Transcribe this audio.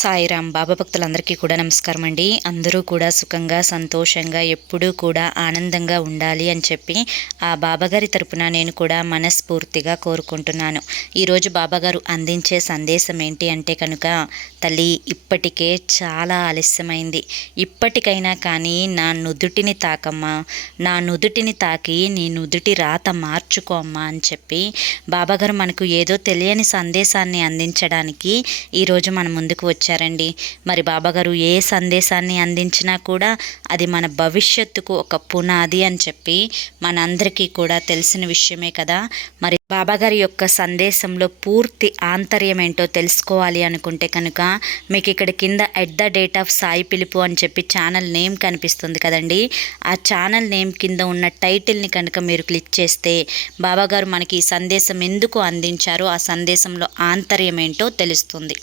సాయిరాం. బాబా భక్తులందరికీ కూడా నమస్కారం అండి. అందరూ కూడా సుఖంగా సంతోషంగా ఎప్పుడూ కూడా ఆనందంగా ఉండాలి అని చెప్పి ఆ బాబాగారి తరపున నేను కూడా మనస్ఫూర్తిగా కోరుకుంటున్నాను. ఈరోజు బాబాగారు అందించే సందేశం ఏంటి అంటే కనుక, తల్లి ఇప్పటికే చాలా ఆలస్యమైంది, ఇప్పటికైనా కానీ నా నుదుటిని తాకమ్మా, నా నుదుటిని తాకి నీ నుదుటి రాత మార్చుకో అమ్మా అని చెప్పి బాబాగారు మనకు ఏదో తెలియని సందేశాన్ని అందించడానికి ఈరోజు మన ముందుకు వచ్చారండి. మరి బాబాగారు ఏ సందేశాన్ని అందించినా కూడా అది మన భవిష్యత్తుకు ఒక పునాది అని చెప్పి మనందరికీ కూడా తెలిసిన విషయమే కదా. మరి బాబాగారి యొక్క సందేశంలో పూర్తి ఆంతర్యం ఏంటో తెలుసుకోవాలి అనుకుంటే కనుక మీకు ఇక్కడ కింద @సాయి పిలుపు అని చెప్పి ఛానల్ నేమ్ కనిపిస్తుంది కదండి. ఆ ఛానల్ నేమ్ కింద ఉన్న టైటిల్ని కనుక మీరు క్లిక్ చేస్తే బాబాగారు మనకి ఈ సందేశం ఎందుకు అందించారో ఆ సందేశంలో ఆంతర్యం ఏంటో తెలుస్తుంది.